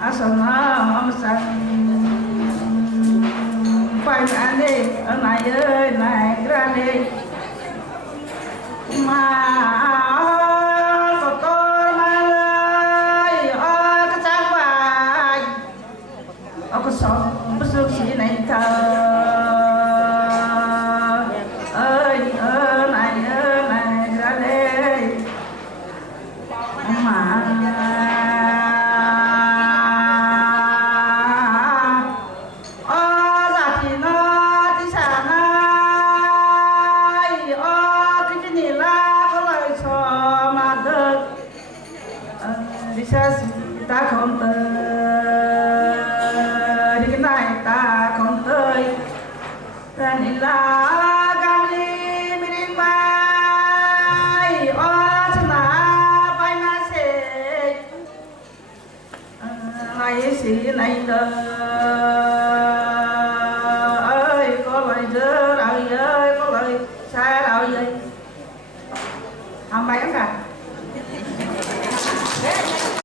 Assalamu phải anh đi ở này ơi này ra đi mà có tôi mà ơi cái sáng vàng có sống bất cứ gì này thơ ơi ở này ra đi mà ta không tới đi cái này ta không tới ta đi là cam đi mi đi mai ô chân na bay na se ai xí này tơ ơi có lời dơ đạo ơi có lời sai đạo gì không bay cả